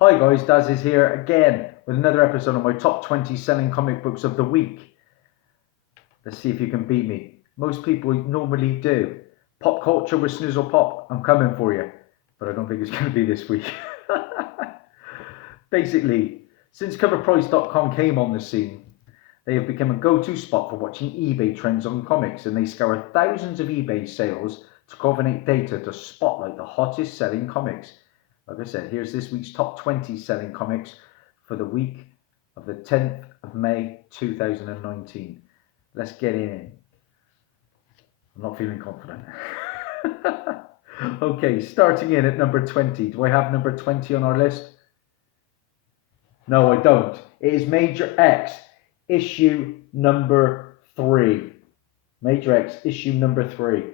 Hi guys, Dazzie here again with another episode of my top 20 selling comic books of the week. Let's see if you can beat me. Most people normally do. Pop culture with Snizzle Pop, I'm coming for you. But I don't think it's going to be this week. Basically, since CoverPrice.com came on the scene, they have become a go-to spot for watching eBay trends on comics, and they scour thousands of eBay sales to coordinate data to spotlight the hottest selling comics. Like I said, here's this week's top 20 selling comics for the week of the 10th of May 2019. Let's get in. I'm not feeling confident. Okay, starting in at number 20. Do I have number 20 on our list? No, I don't. It is Major X, issue number 3. Major X, issue number 3.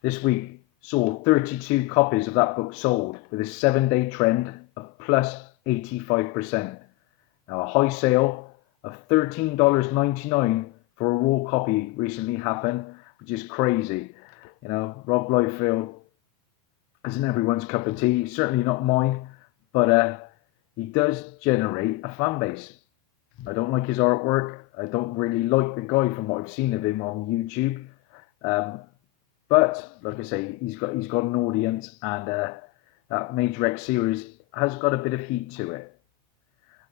This week saw 32 copies of that book sold with a 7-day trend of plus 85%. Now, a high sale of $13.99 for a raw copy recently happened, which is crazy. You know, Rob Liefeld isn't everyone's cup of tea, certainly not mine, but he does generate a fan base. I don't like his artwork. I don't really like the guy from what I've seen of him on YouTube. Um, but like I say, he's got an audience, and that Major X series has got a bit of heat to it.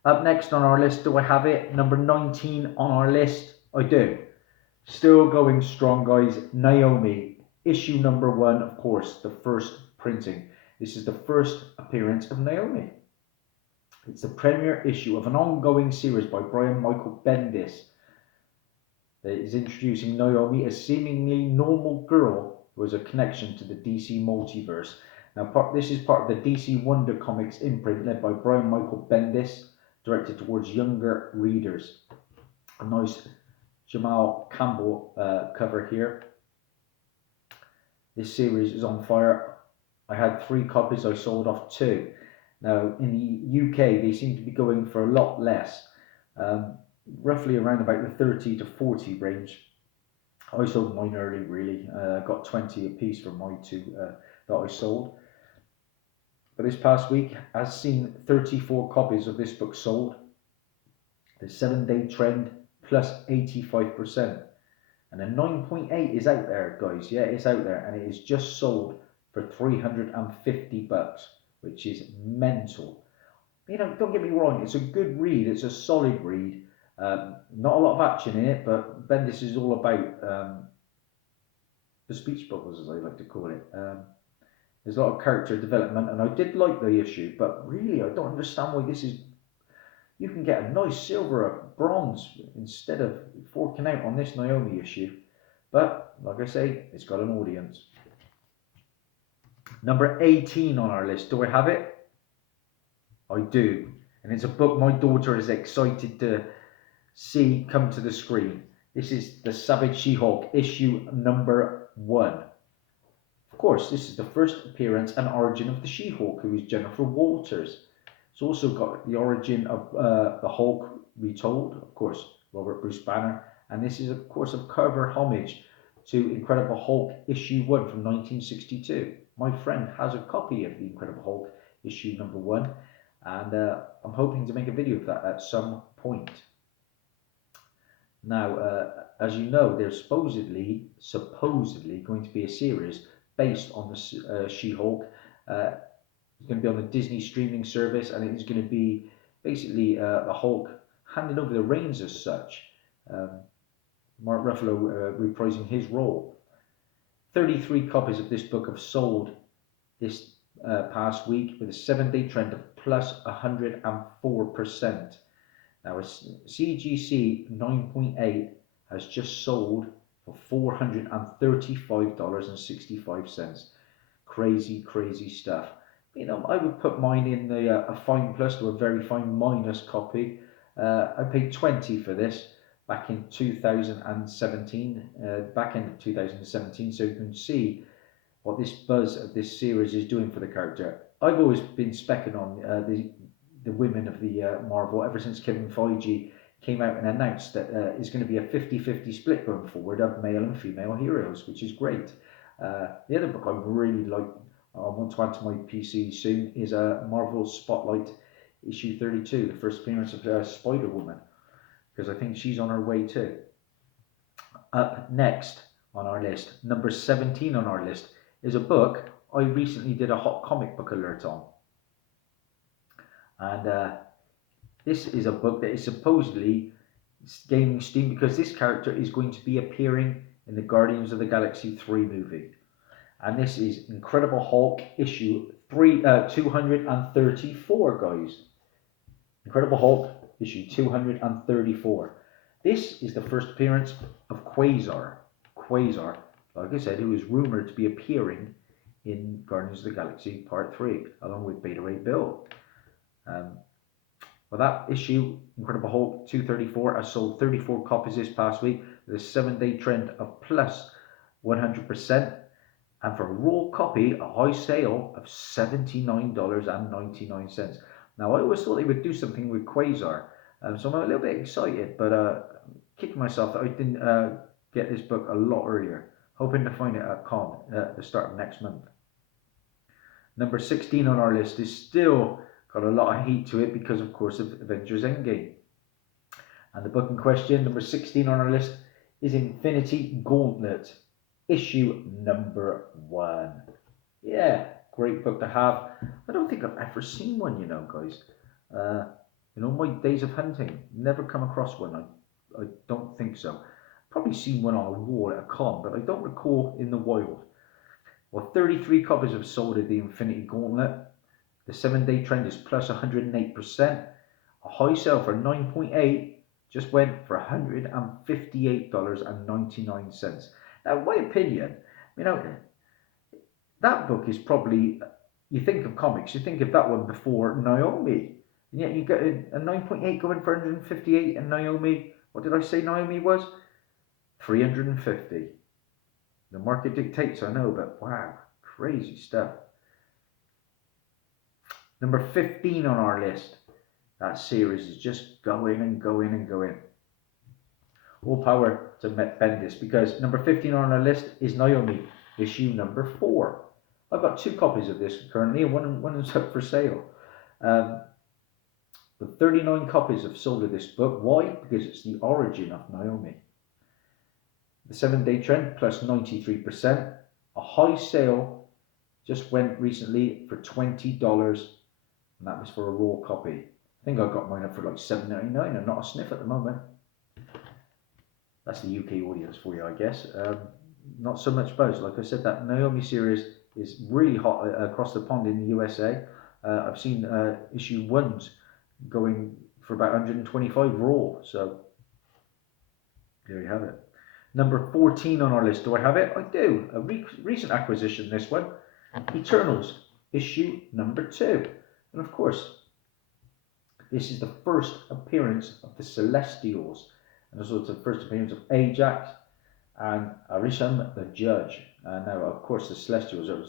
Up next on our list, do I have it? Number 19 on our list. I do. Still going strong, guys. Naomi, issue number 1, of course, the first printing. This is the first appearance of Naomi. It's the premiere issue of an ongoing series by Brian Michael Bendis that is introducing Naomi, a seemingly normal girl who has a connection to the DC multiverse. Now, this is part of the DC Wonder Comics imprint led by Brian Michael Bendis, directed towards younger readers. A nice Jamal Campbell cover here. This series is on fire. I had 3 copies, I sold off 2. Now, in the UK, they seem to be going for a lot less, roughly around about the 30 to 40 range. I sold mine early, really. Got 20 a piece for my 2 that I sold. But this past week has seen 34 copies of this book sold. The 7-day trend plus 85%. And a 9.8 is out there, guys. Yeah, it's out there, and it is just sold for $350, which is mental. You know, don't get me wrong, it's a good read, it's a solid read. Not a lot of action in it, but Bendis is all about the speech bubbles, as I like to call it. There's a lot of character development, and I did like the issue, but really, I don't understand why this is. You can get a nice silver or bronze instead of forking out on this Naomi issue. But, like I say, it's got an audience. Number 18 on our list. Do I have it? I do. And it's a book my daughter is excited to see come to the screen. This is The Savage She-Hulk, issue number 1. Of course, this is the first appearance and origin of the She-Hulk, who is Jennifer Walters. It's also got the origin of the Hulk retold, of course, Robert Bruce Banner. And this is, of course, a cover homage to Incredible Hulk issue 1 from 1962. My friend has a copy of the Incredible Hulk issue number 1, and I'm hoping to make a video of that at some point. Now, as you know, there's supposedly going to be a series based on the She-Hulk. It's going to be on the Disney streaming service, and it's going to be basically the Hulk handing over the reins as such. Mark Ruffalo reprising his role. 33 copies of this book have sold this past week with a 7-day trend of plus 104%. Now, a CGC 9.8 has just sold for $435.65. Crazy, crazy stuff. You know, I would put mine in the a fine plus to a very fine minus copy. I paid 20 for this back in 2017, back end of 2017, so you can see what this buzz of this series is doing for the character. I've always been specking on the women of the Marvel ever since Kevin Feige came out and announced that it's going to be a 50-50 split going forward of male and female heroes, which is great. The other book I really like I want to add to my PC soon is a Marvel Spotlight issue 32, the first appearance of Spider-Woman, because I think she's on her way too. Up next on our list, number 17 on our list, is a book I recently did a hot comic book alert on. And this is a book that is supposedly gaining steam because this character is going to be appearing in the Guardians of the Galaxy 3 movie. And this is Incredible Hulk issue 234, guys. Incredible Hulk issue 234. This is the first appearance of Quasar. Quasar, like I said, who is rumored to be appearing in Guardians of the Galaxy Part 3, along with Beta Ray Bill. Well, that issue, Incredible Hulk 234, has sold 34 copies this past week with a 7-day trend of plus 100%. And for a raw copy, a high sale of $79.99. Now, I always thought they would do something with Quasar, so I'm a little bit excited, but kicking myself that I didn't get this book a lot earlier. Hoping to find it at Con at the start of next month. Number 16 on our list is still got a lot of heat to it because, of course, of Avengers Endgame. And the book in question, number 16 on our list, is Infinity Gauntlet, issue number 1. Yeah, great book to have. I don't think I've ever seen one, guys. My days of hunting, never come across one. I don't think so. Probably seen one on a wall at a con, but I don't recall in the wild. Well, 33 copies have sold of the Infinity Gauntlet. The 7-day trend is plus 108%. A high sale for 9.8 just went for $158.99. Now, in my opinion, that book is probably, you think of comics, you think of that one before Naomi. And yet you get a 9.8 going for 158, and Naomi, what did I say Naomi was? 350. The market dictates, I know, but wow, crazy stuff. Number 15 on our list. That series is just going and going and going. All power to Bendis, because number 15 on our list is Naomi, issue number 4. I've got 2 copies of this currently, and one is up for sale. But 39 copies have sold of this book. Why? Because it's the origin of Naomi. The 7-day trend plus 93%. A high sale just went recently for $20, and that was for a raw copy. I think I got mine up for like $7.99 and not a sniff at the moment. That's the UK audience for you, I guess. Not so much buzz. Like I said, that Naomi series is really hot across the pond in the USA. I've seen issue 1s going for about 125 raw. So there you have it. Number 14 on our list. Do I have it? I do. A recent acquisition, this one. Eternals, issue number 2. And of course, this is the first appearance of the Celestials. And also it's the first appearance of Ajax and Arisham the Judge. Now, of course, the Celestials are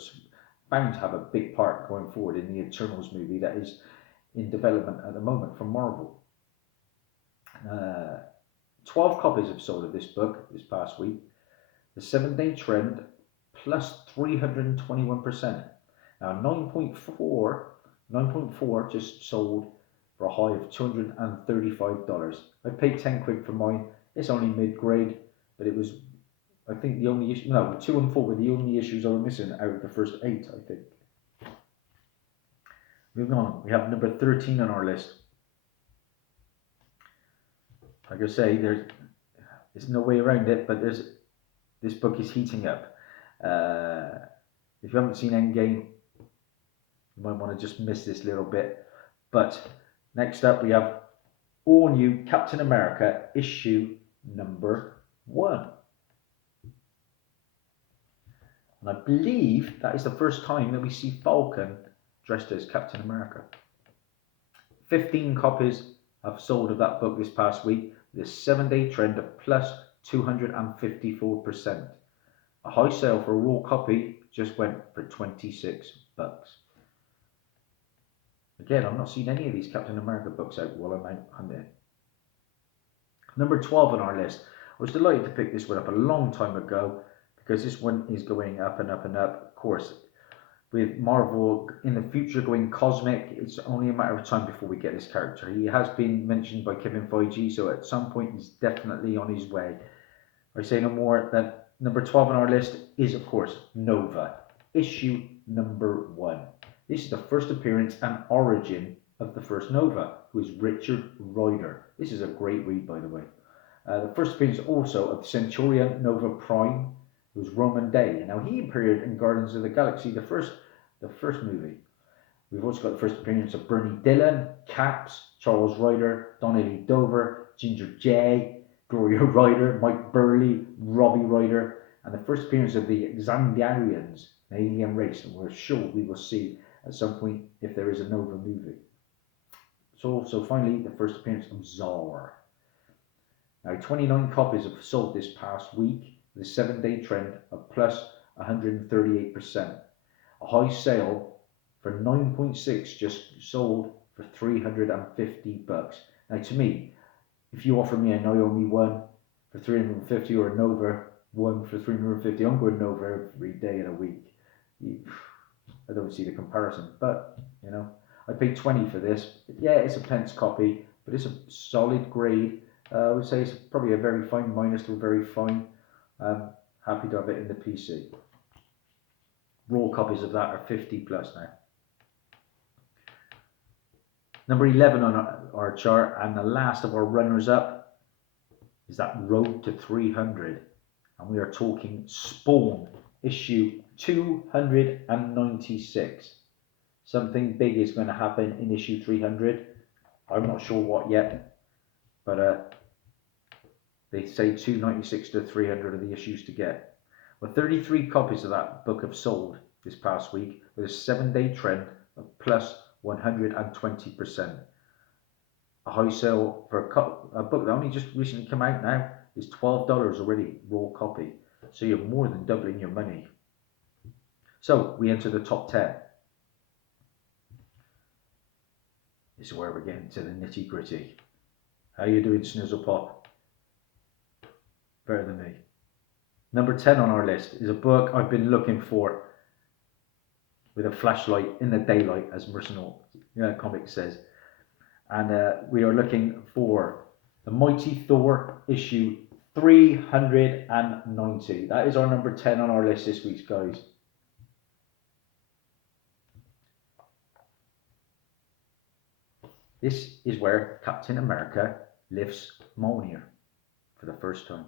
bound to have a big part going forward in the Eternals movie that is in development at the moment from Marvel. 12 copies have sold of this book this past week. The 7-day trend plus 321%. Now 9.4 just sold for a high of $235. I paid 10 quid for mine. It's only mid-grade, but it was, I think, the only issue, 2 and 4 were the only issues I was missing out of the first 8, I think. Moving on, we have number 13 on our list. Like I say, there's no way around it, but this book is heating up. If you haven't seen Endgame, you might want to just miss this little bit. But next up, we have all new Captain America issue number 1. And I believe that is the first time that we see Falcon dressed as Captain America. 15 copies have sold of that book this past week. This 7-day trend of plus 254%. A high sale for a raw copy just went for $26. Again, I've not seen any of these Captain America books out while I'm out hunting. Number 12 on our list. I was delighted to pick this one up a long time ago because this one is going up and up and up. Of course, with Marvel in the future going cosmic, it's only a matter of time before we get this character. He has been mentioned by Kevin Feige, so at some point he's definitely on his way. I say no more. That number 12 on our list is, of course, Nova, issue number 1. This is the first appearance and origin of the first Nova, who is Richard Rider. This is a great read, by the way. The first appearance also of Centurion Nova Prime, who was Roman Day. Now he appeared in Guardians of the Galaxy, the first movie. We've also got the first appearance of Bernie Dillon, Caps, Charles Ryder, Donnelly Dover, Ginger J, Gloria Ryder, Mike Burley, Robbie Ryder, and the first appearance of the Xandarians, an alien race, and we're sure we will see at some point if there is a Nova movie. So finally, the first appearance of Zar. Now, 29 copies have sold this past week, with a 7-day trend of plus 138%. A high sale for 9.6 just sold for $350. Now, to me, if you offer me a Naomi 1 for 350 or a Nova 1 for 350, I'm going Nova every day in a week. I don't see the comparison, but I paid 20 for this. Yeah, it's a pence copy, but it's a solid grade. I would say it's probably a very fine minus to a very fine. Happy to have it in the PC. Raw copies of that are 50 plus now. Number 11 on our chart, and the last of our runners up, is that Road to 300. And we are talking Spawn, issue 296. Something big is going to happen in issue 300. I'm not sure what yet, but they say 296 to 300 are the issues to get. Well, 33 copies of that book have sold this past week, with a 7-day trend of plus 120%. A high sale for a book that only just recently came out now is $12 already, raw copy. So you're more than doubling your money. So we enter the top 10. This is where we're getting to the nitty gritty. How you doing, Snizzle Pop? Better than me. Number 10 on our list is a book I've been looking for with a flashlight in the daylight, as Mercenal Comics says. And we are looking for the Mighty Thor issue 390. That is our number 10 on our list this week, guys. This is where Captain America lifts Mjolnir for the first time.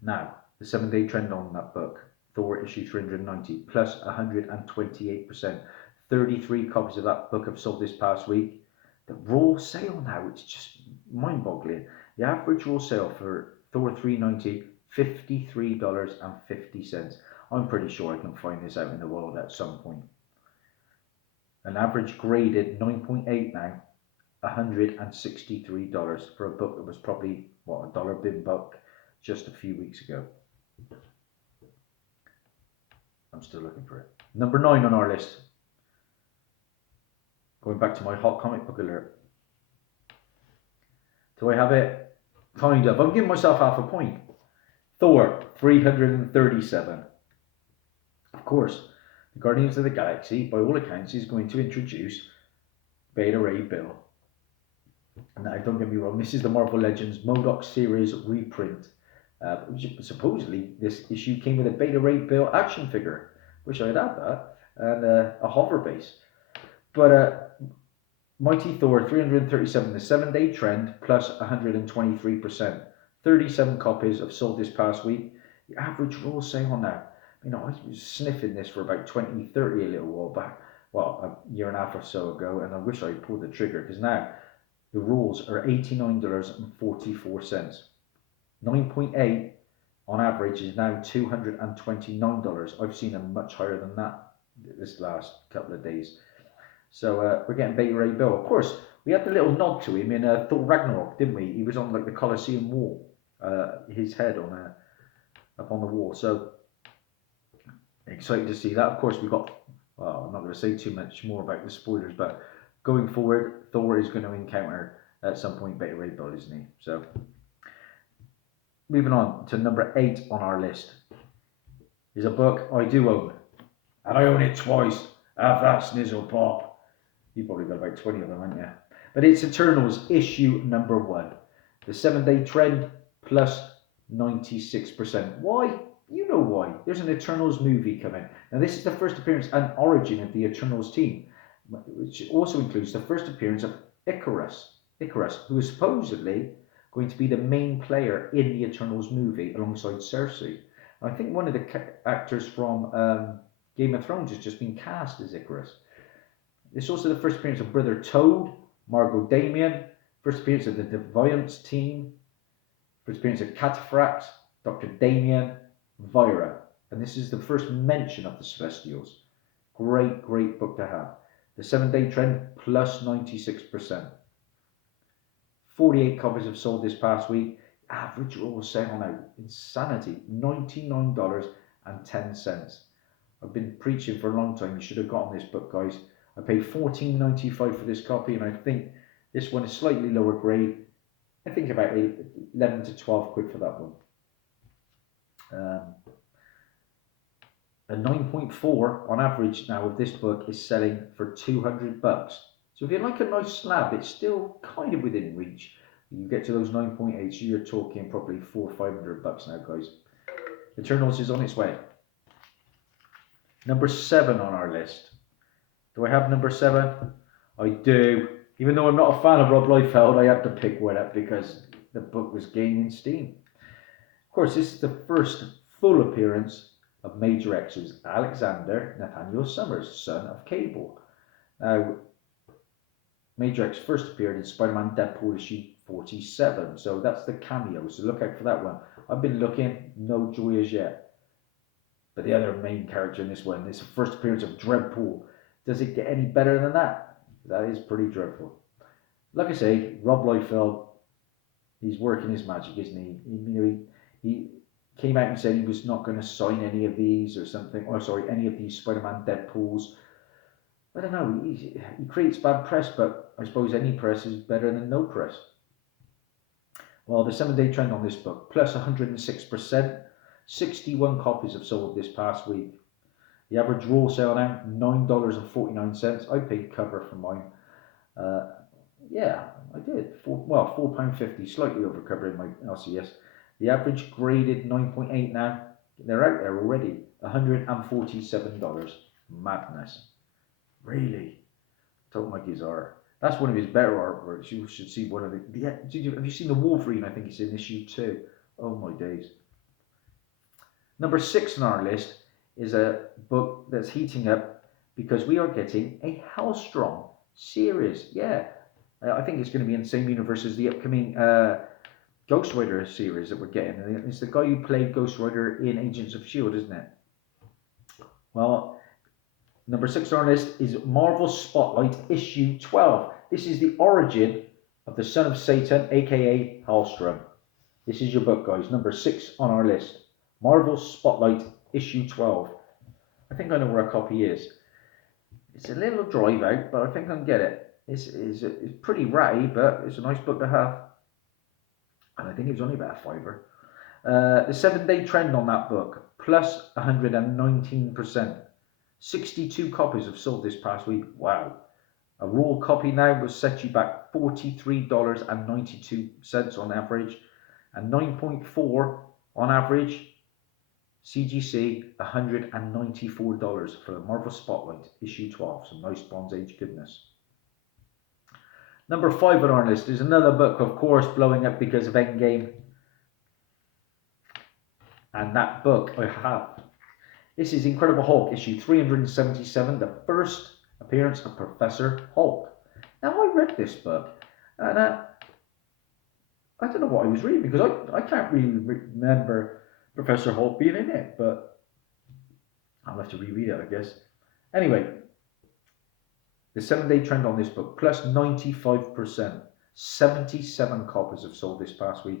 Now, the 7-day trend on that book, Thor issue 390, plus 128%. 33 copies of that book have sold this past week. The raw sale now, it's just mind-boggling. The average raw sale for Thor 390, $53.50. I'm pretty sure I can find this out in the world at some point. An average graded 9.8 now, $163 for a book that was probably, a dollar bin buck just a few weeks ago. I'm still looking for it. Number 9 on our list. Going back to my hot comic book alert. Do I have it? Kind of. I'm giving myself half a point. Thor 337. Of course, the Guardians of the Galaxy, by all accounts, is going to introduce Beta Ray Bill. Now, don't get me wrong, this is the Marvel Legends MODOK series reprint. Supposedly, this issue came with a Beta Ray Bill action figure. Wish I'd had that. And a hover base. But Mighty Thor 337, the 7-day trend, plus 123%. 37 copies have sold this past week. The average raw sale on that. I was sniffing this for about 20, 30 a little while back. Well, a year and a half or so ago, and I wish I pulled the trigger, because now the raws are $89.44. 9.8 on average is now $229. I've seen them much higher than that this last couple of days. So we're getting Beta Ray Bill. Of course, we had the little nod to him in Thor Ragnarok, didn't we? He was on like the Colosseum wall, his head on up on the wall. So excited to see that. Of course, we've got. Well, I'm not going to say too much more about the spoilers, but going forward, Thor is going to encounter at some point Beta Ray Bill, isn't he? So moving on to number 8 on our list is a book I do own. And I own it twice. Have that snizzle pop. You probably got about 20 of them, haven't you? But it's Eternals issue number 1. The 7-day trend plus 96%. Why? You know why. There's an Eternals movie coming. Now, this is the first appearance and origin of the Eternals team, which also includes the first appearance of Icarus, who is supposedly going to be the main player in the Eternals movie alongside Cersei. I think one of the actors from Game of Thrones has just been cast as Icarus. It's also the first appearance of Brother Toad, Margot Damien, first appearance of the Deviants team, first appearance of Cataphract, Dr. Damien, Vira. And this is the first mention of the Celestials. Great, great book to have. The 7-day trend plus 96%. 48 copies have sold this past week. Average raw sale now, insanity, $99.10. I've been preaching for a long time. You should have gotten this book, guys. I paid $14.95 for this copy, and I think this one is slightly lower grade. I think about 11 to 12 quid for that one. A 9.4 on average now of this book is selling for $200. So if you like a nice slab, it's still kind of within reach. You get to those 9.8, so you're talking probably $400 or $500 now, guys. Eternals is on its way. Number 7 on our list. Do I have number 7? I do. Even though I'm not a fan of Rob Liefeld, I had to pick one up because the book was gaining steam. Of course, this is the first full appearance of Major X's Alexander Nathaniel Summers, son of Cable. Now, Major X first appeared in Spider-Man Deadpool issue 47, so that's the cameo, so look out for that one. I've been looking, no joy as yet. But the other main character in this one is the first appearance of Dreadpool. Does it get any better than that? That is pretty dreadful. Like I say, Rob Liefeld, he's working his magic, isn't he? He came out and said he was not going to sign any of these or something, any of these Spider-Man Deadpools. I don't know, he creates bad press, but I suppose any press is better than no press. Well, the 7-day trend on this book, plus 106%, 61 copies have sold this past week. The average raw sale now, $9.49. I paid cover for mine. Yeah, I did. £4.50, slightly over cover in my LCS. The average graded 9.8 now. They're out there already. $147. Madness. Really? Told my Quasar. That's one of his better artworks. You should see one of the. Have you seen the Wolverine? I think it's in issue 2. Oh my days. Number 6 on our list is a book that's heating up because we are getting a Hellstrom series. Yeah, I think it's going to be in the same universe as the upcoming Ghost Rider series that we're getting. And it's the guy who played Ghost Rider in Agents of S.H.I.E.L.D., isn't it? Well, number 6 on our list is Marvel Spotlight issue 12. This is the origin of the son of Satan, aka Hellstrom. This is your book, guys. Number 6 on our list. Marvel Spotlight issue 12. I think I know where a copy is. It's a little drive out, but I think I can get it. It's pretty ratty, but it's a nice book to have. And I think it was only about a £5. The 7-day trend on that book, plus 119%. 62 copies have sold this past week. Wow. A raw copy now will set you back $43.92 on average, and 9.4 on average. CGC $194 for the Marvel Spotlight issue 12. Some nice Bronze Age goodness. Number 5 on our list is another book, of course, blowing up because of Endgame. And that book I have. This is Incredible Hulk issue 377, the first appearance of Professor Hulk. Now, I read this book, and I don't know what I was reading because I can't really remember Professor Hulk being in it, but I'll have to reread it, I guess. Anyway, the 7-day trend on this book, plus 95%. 77 copies have sold this past week.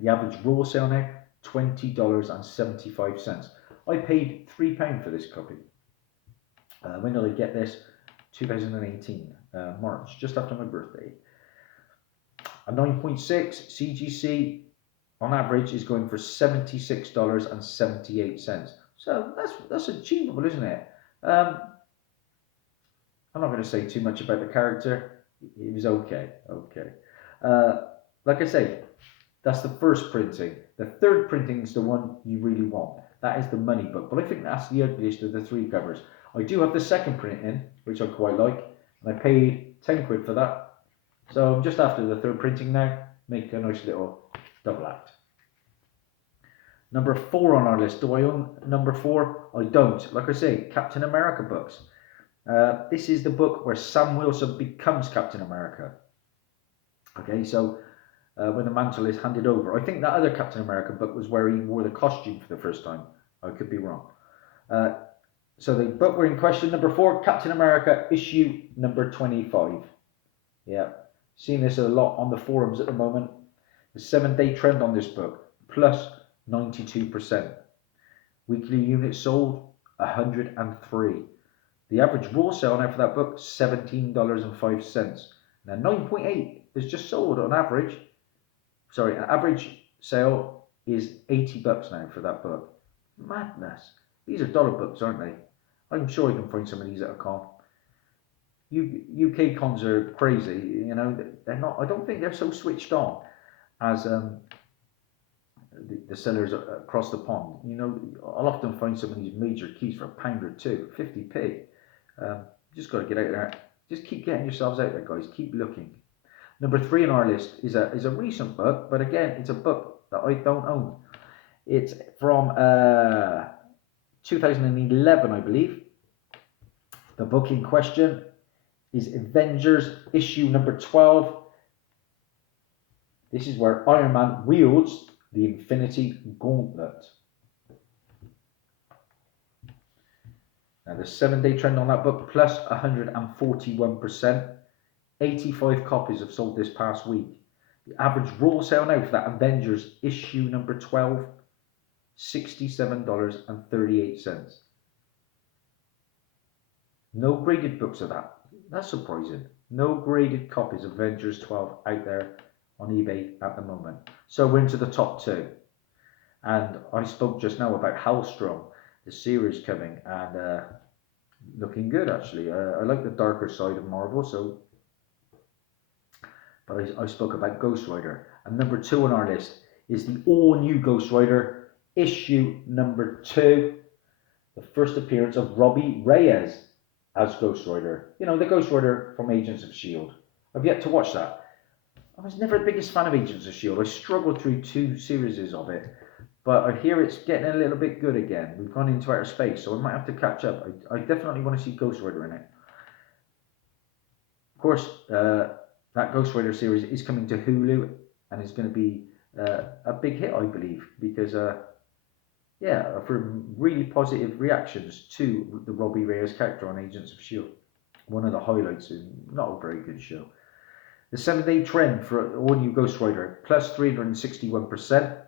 The average raw sale now, $20.75. I paid £3 for this copy. When did I get this? 2018, March, just after my birthday. A 9.6 CGC on average is going for $76.78. So that's achievable, isn't it? Um, I'm not going to say too much about the character. He was okay, okay. Uh, like I say, that's the first printing. The third printing is the one you really want. That is the money book. But I think that's the ugliest of the three covers. I do have the second printing, which I quite like, and I paid 10 quid for that. So I'm just after the third printing now. Make a nice little double act. Number 4 on our list. Do I own number 4? I don't. Like I say, Captain America books. This is the book where Sam Wilson becomes Captain America. Okay, so when the mantle is handed over. I think that other Captain America book was where he wore the costume for the first time. I could be wrong. So the book we're in question, number 4, Captain America, issue number 25. Yeah, seeing this a lot on the forums at the moment. The 7-day trend on this book, plus 92%. Weekly units sold, 103. The average raw sale now for that book, $17.05. Now 9.8 is just sold on average. Sorry, an average sale is $80 now for that book. Madness. These are dollar books, aren't they? I'm sure I can find some of these at a con. UK cons are crazy. You know, they're not. I don't think they're so switched on as the sellers across the pond. You know, I'll often find some of these major keys for £1 or £2, 50p. Just got to get out there. Just keep getting yourselves out there, guys. Keep looking. Number 3 on our list is a recent book, but again, it's a book that I don't own. It's from 2011, I believe. The book in question is Avengers issue number 12. This is where Iron Man wields the Infinity Gauntlet. Now the 7-day trend on that book, plus 141%. 85 copies have sold this past week. The average raw sale now for that Avengers issue number 12, $67.38. No graded books of that. That's surprising. No graded copies of Avengers 12 out there on eBay at the moment. So we're into the top 2. And I spoke just now about Hellstrom, the series coming, and looking good actually. I like the darker side of Marvel, so. But I spoke about Ghost Rider. And number 2 on our list is the all-new Ghost Rider, issue number 2. The first appearance of Robbie Reyes as Ghost Rider. You know, the Ghost Rider from Agents of S.H.I.E.L.D. I've yet to watch that. I was never the biggest fan of Agents of S.H.I.E.L.D. I struggled through 2 series of it. But I hear it's getting a little bit good again. We've gone into outer space, so I might have to catch up. I definitely want to see Ghost Rider in it. Of course, that Ghost Rider series is coming to Hulu and is going to be a big hit, I believe, because I've heard really positive reactions to the Robbie Reyes character on Agents of S.H.I.E.L.D. One of the highlights, and not a very good show. The 7-day trend for all new Ghost Rider, plus 361%.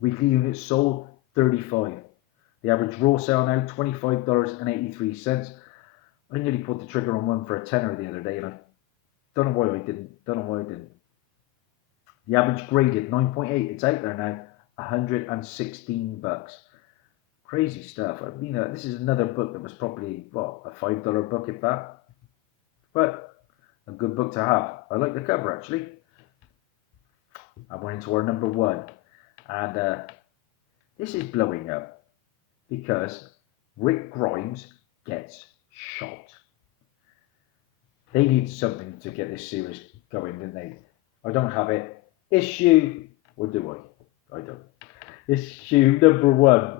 Weekly units sold, 35. The average raw sale now, $25.83. I nearly pulled the trigger on one for a tenner the other day, and I don't know why I didn't. The average graded 9.8. It's out there now, $116. Crazy stuff. I mean, this is another book that was probably a $5 book if that, but a good book to have. I like the cover actually. I went into our number 1, and this is blowing up because Rick Grimes gets shot. They need something to get this series going, didn't they? I don't have it. Issue, or do I? I don't. Issue number 1.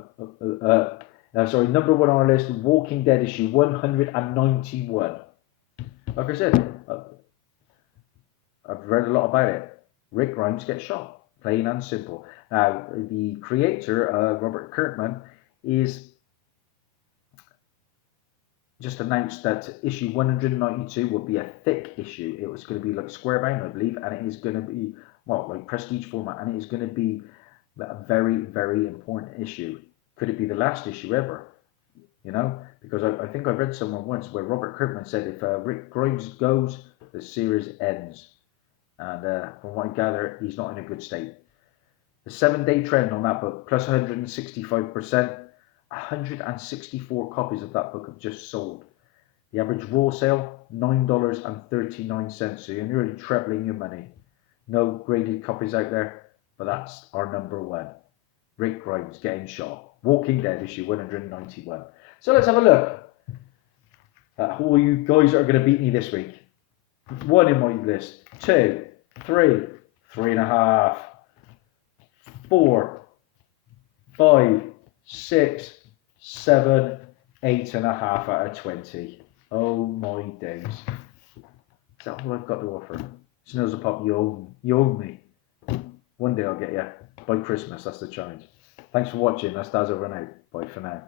Number 1 on our list, Walking Dead issue 191. Like I said, I've read a lot about it. Rick Grimes gets shot, plain and simple. Now, the creator, Robert Kirkman, is just announced that issue 192 will be a thick issue. It was going to be like square bound, I believe, and it is going to be, like prestige format, and it is going to be a very, very important issue. Could it be the last issue ever? You know, because I think I read somewhere once where Robert Kirkman said if Rick Grimes goes, the series ends. And from what I gather, he's not in a good state. The 7-day trend on that book, plus 165%. 164 copies of that book have just sold. The average raw sale, $9.39, so you're nearly trebling your money. No graded copies out there, but that's our number one. Rick Grimes getting shot. Walking Dead issue 191. So let's have a look at who you guys are going to beat me this week. 1 in my list, 2, 3, 3.5, 4, 5, 6, 7, 8.5 out of 20. Oh my days. Is that all I've got to offer? Snows a pop, you own me. One day I'll get you. By Christmas, that's the challenge. Thanks for watching. That's Daz over and out. Bye for now.